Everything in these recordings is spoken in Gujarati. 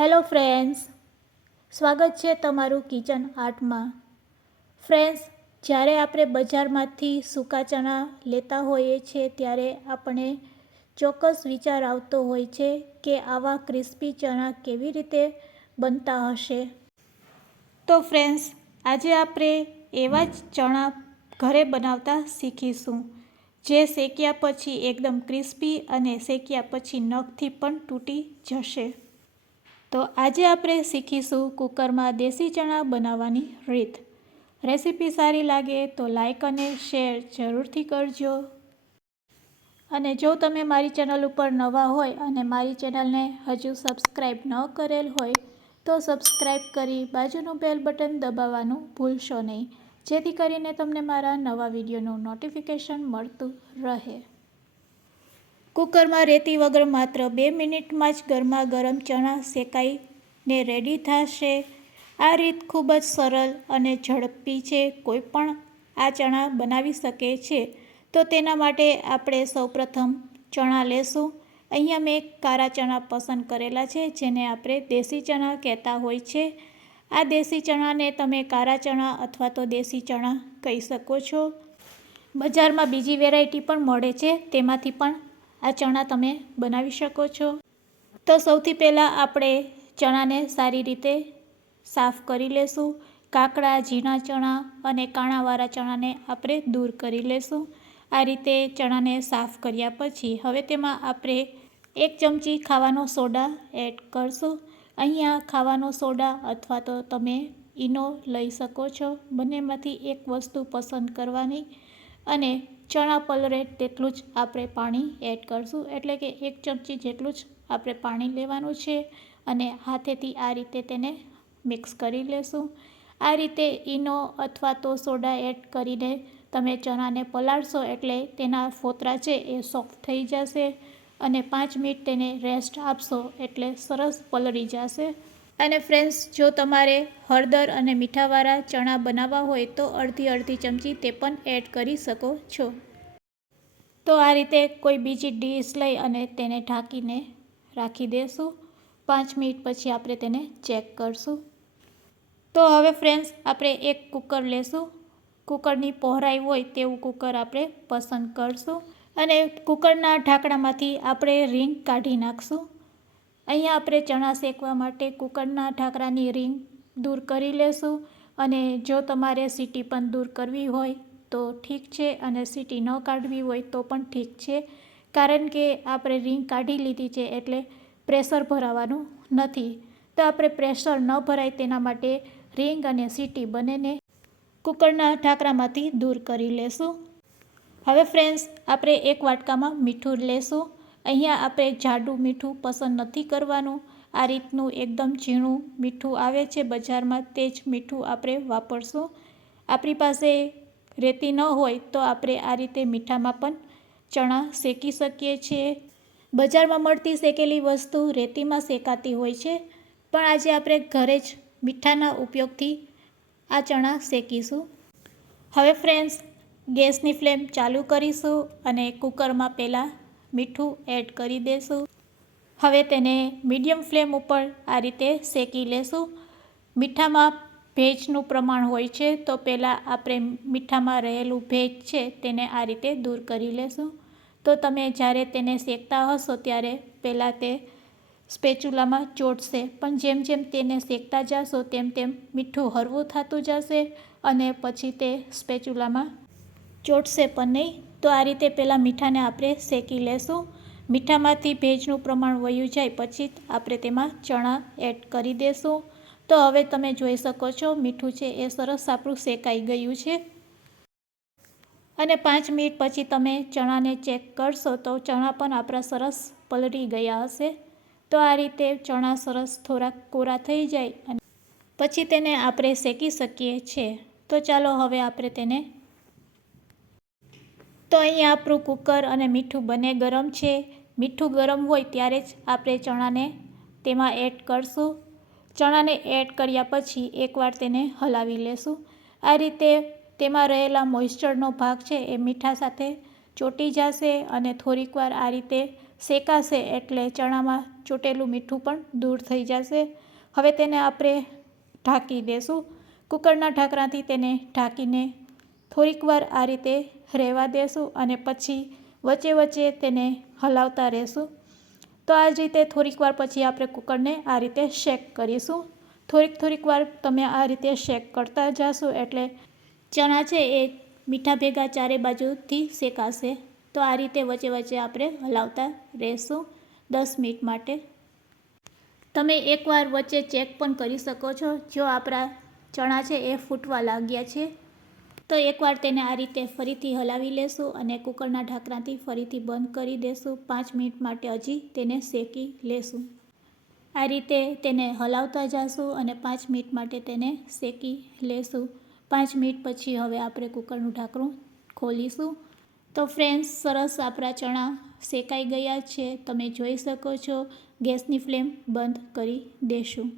હેલો ફ્રેન્ડ્સ, સ્વાગત છે તમારું કિચન આર્ટમાં। ફ્રેન્ડ્સ, જ્યારે આપણે બજારમાંથી સૂકા ચણા લેતા હોઈએ છીએ ત્યારે આપણે ચોક્કસ વિચાર આવતો હોય છે કે આવા ક્રિસ્પી ચણા કેવી રીતે બનતા હશે। તો ફ્રેન્ડ્સ, આજે આપણે એવા જ ચણા ઘરે બનાવતા શીખીશું જે શેક્યા પછી એકદમ ક્રિસ્પી અને શેક્યા પછી નખથી પણ તૂટી જશે। તો આજે આપણે શીખીશું કુકરમાં દેશી ચણા બનાવવાની રીત। રેસીપી સારી લાગે તો લાઈક અને શેર જરૂરથી કરજો। અને જો તમે મારી ચેનલ ઉપર નવા હોય અને મારી ચેનલને હજુ સબસ્ક્રાઈબ ન કરેલ હોય તો સબસ્ક્રાઈબ કરી બાજુનું બેલ બટન દબાવવાનું ભૂલશો નહીં, જેથી કરીને તમને મારા નવા વિડીયોનું નોટિફિકેશન મળતું રહે। કુકરમાં રેતી વગર માત્ર 2 મિનિટમાં જ ગરમા ગરમ ચણા શેકાઈને રેડી થશે। આ રીત ખૂબ જ સરળ અને ઝડપી છે, કોઈ પણ આ ચણા બનાવી શકે છે। તો તેના માટે આપણે સૌપ્રથમ ચણા લેશું। અહીંયા મેં કાળા ચણા પસંદ કરેલા છે, જેને આપણે દેશી ચણા કહેતા હોય છે। આ દેશી ચણાને તમે કાળા ચણા અથવા તો દેશી ચણા કહી શકો છો। બજારમાં બીજી વેરાયટી પણ મળે છે, તેમાંથી પણ આ ચણા તમે બનાવી શકો છો। તો સૌથી પહેલાં આપણે ચણાને સારી રીતે સાફ કરી લેશું। કાકડા, ઝીણા ચણા અને કાણાવાળા ચણાને આપણે દૂર કરી લેશું। આ રીતે ચણાને સાફ કર્યા પછી હવે તેમાં આપણે 1 ચમચી ખાવાનો સોડા એડ કરશું। અહીંયા ખાવાનો સોડા અથવા તો તમે ઈનો લઈ શકો છો, બંનેમાંથી એક વસ્તુ પસંદ કરવાની। અને ચણા પલળે તેટલું જ આપણે પાણી એડ કરશું, એટલે કે 1 ચમચી જેટલું જ આપણે પાણી લેવાનું છે અને હાથેથી આ રીતે તેને મિક્સ કરી લેશું। આ રીતે ઈનો અથવા તો સોડા એડ કરીને તમે ચણાને પલાળશો એટલે તેના ફોતરા છે એ સોફ્ટ થઈ જશે અને 5 મિનિટ તેને રેસ્ટ આપશો એટલે સરસ પલળી જશે। અને ફ્રેન્ડ્સ, જો તમારે હળદર અને મીઠાવાળા ચણા બનાવવા હોય તો અડધી ચમચી તે પણ એડ કરી શકો છો। તો આ રીતે કોઈ બીજી ડીશ લઈ અને તેને ઢાંકીને રાખી દેશું। 5 મિનિટ પછી આપણે તેને ચેક કરશું। તો હવે ફ્રેન્ડ્સ, આપણે એક કુકર લેશું। કુકરની પહોળાઈ હોય તેવું કુકર આપણે પસંદ કરશું અને કુકરના ઢાંકણામાંથી આપણે રીંગ કાઢી નાખશું। અહીંયા આપણે ચણા શેકવા માટે કુકરના ઢાંકણાની રીંગ દૂર કરી લેશું। અને જો તમારે સીટી પણ દૂર કરવી હોય તો ઠીક છે, અને સીટી ન કાઢવી હોય તો પણ ઠીક છે, કારણ કે આપણે રીંગ કાઢી લીધી છે એટલે પ્રેશર ભરાવાનું નથી। તો આપણે પ્રેશર ન ભરાય તેના માટે રીંગ અને સીટી બંનેને કુકરના ઢાંકણામાંથી દૂર કરી લેશું। હવે ફ્રેન્ડ્સ, આપણે એક વાટકામાં મીઠું લેશું। અહીંયા આપણે જાડું મીઠું પસંદ નથી કરવાનું, આ રીતનું એકદમ ઝીણું મીઠું આવે છે બજારમાં, તે જ મીઠું આપણે વાપરશું। આપણી પાસે રેતી ન હોય તો આપણે આ રીતે મીઠામાં પણ ચણા શેકી શકીએ છીએ। બજારમાં મળતી શેકેલી વસ્તુ રેતીમાં શેકાતી હોય છે, પણ આજે આપણે ઘરે જ મીઠાના ઉપયોગથી આ ચણા શેકીશું। હવે ફ્રેન્ડ્સ, ગેસની ફ્લેમ ચાલુ કરીશું અને કુકરમાં પહેલાં મીઠું એડ કરી દઈશું। હવે તેને મીડિયમ ફ્લેમ ઉપર આ રીતે શેકી લેશું। મીઠામાં ભેજનું પ્રમાણ હોય છે, તો પહેલાં આપણે મીઠામાં રહેલું ભેજ છે તેને આ રીતે દૂર કરી લેશું। તો તમે જ્યારે તેને શેકતા હશો ત્યારે પહેલાં તે સ્પેચુલામાં ચોંટશે, પણ જેમ જેમ તેને શેકતા જશો તેમ તેમ મીઠું હળવું થતું જશે અને પછી તે સ્પેચુલામાં ચોંટશે પણ નહીં। તો આ રીતે પહેલાં મીઠાને આપણે શેકી લેશું। મીઠામાંથી ભેજનું પ્રમાણ વયું જાય પછી જ આપણે તેમાં ચણા એડ કરી દઈશું। તો હવે તમે જોઈ શકો છો મીઠું છે એ સરસ આપણું શેકાઈ ગયું છે અને 5 મિનિટ પછી તમે ચણાને ચેક કરશો તો ચણા પણ આપણા સરસ પલળી ગયા હશે। તો આ રીતે ચણા સરસ થોડાક કોરા થઈ જાય અને પછી તેને આપણે શેકી શકીએ છીએ। તો ચાલો હવે આપણે તેને તો અહીંયા આપણું કુકર અને મીઠું બંને ગરમ છે। મીઠું ગરમ હોય ત્યારે જ આપણે ચણાને તેમાં એડ કરશું। ચણાને એડ કર્યા પછી એકવાર તેને હલાવી લેશું। આ રીતે તેમાં રહેલા મોઇસ્ચરનો ભાગ છે એ મીઠા સાથે ચોંટી જશે અને થોડીક વાર આ રીતે શેકાશે એટલે ચણામાં ચોટેલું મીઠું પણ દૂર થઈ જશે. હવે તેને આપણે ઢાંકી દેશું. કુકરના ઢાંકણાથી તેને ઢાંકીને થોડીક વાર આ રીતે રહેવા દેશું અને પછી વચ્ચે વચ્ચે તેને હલાવતા રહેશું. તો આ જ રીતે થોડીક વાર પછી આપણે કુકરને આ રીતે શેક કરીશું. થોડીક વાર તમે આ રીતે શેક કરતા જશો એટલે ચણા છે એ મીઠા ભેગા ચારે બાજુથી શેકાશે. તો આ રીતે વચ્ચે વચ્ચે આપણે હલાવતા રહેશું 10 મિનિટ માટે. તમે એકવાર વચ્ચે ચેક પણ કરી શકો છો. જો આપણા ચણા છે એ ફૂટવા લાગ્યા છે તો એકવાર તેને આ રીતે ફરીથી હલાવી લેશું અને કુકરના ઢાંકણાથી ફરીથી બંધ કરી દેશું. 5 મિનિટ માટે હજી તેને શેકી લેશું. આ રીતે તેને હલાવતા જશું અને 5 મિનિટ માટે તેને શેકી લેશું. 5 મિનિટ પછી હવે આપણે કુકરનું ઢાંકણું ખોલીશું. તો ફ્રેન્ડ્સ, સરસ આપણા ચણા શેકાઈ ગયા છે. તમે જોઈ શકો છો. ગેસની ફ્લેમ બંધ કરી દેશું.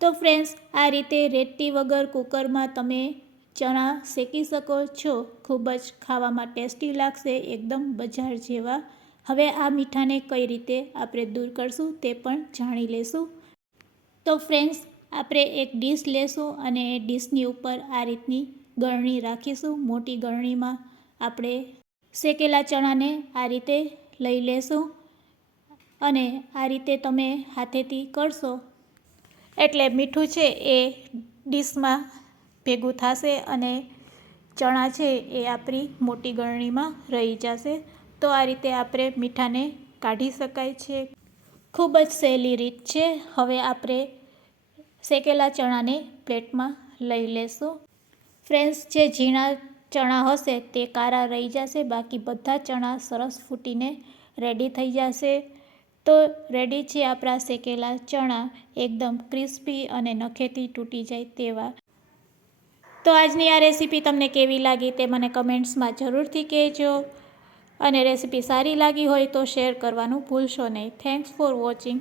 તો ફ્રેન્ડ્સ, આ રીતે રેતી વગર કુકરમાં તમે ચણા શેકી શકો છો. ખૂબ જ ખાવામાં ટેસ્ટી લાગશે, એકદમ બજાર જેવા. હવે આ મીઠાને કઈ રીતે આપણે દૂર કરશું તે પણ જાણી લેશું. તો ફ્રેન્ડ્સ, આપણે એક ડીશ લેશું અને એ ડીશની ઉપર આ રીતની ગળણી રાખીશું. મોટી ગળણીમાં આપણે શેકેલા ચણાને આ રીતે લઈ લેશું અને આ રીતે તમે હાથેથી કરશો એટલે મીઠું છે એ ડીશમાં ભેગું થશે અને ચણા છે એ આપણી મોટી ગળણીમાં રહી જશે. તો આ રીતે આપણે મીઠાને કાઢી શકાય છે. ખૂબ જ સહેલી રીત છે. હવે આપણે શેકેલા ચણાને પ્લેટમાં લઈ લેશું. ફ્રેન્ડ્સ, જે ઝીણા ચણા હશે તે કારા રહી જશે, બાકી બધા ચણા સરસ ફૂટીને રેડી થઈ જશે. તો રેડી છે આપણા શેકેલા ચણા, એકદમ ક્રિસ્પી અને નખેથી તૂટી જાય તેવા. તો આજની આ રેસીપી તમને કેવી લાગી તે મને કમેન્ટ્સમાં જરૂરથી કહેજો અને રેસીપી સારી લાગી હોય તો શેર કરવાનું ભૂલશો નહીં. Thanks for watching.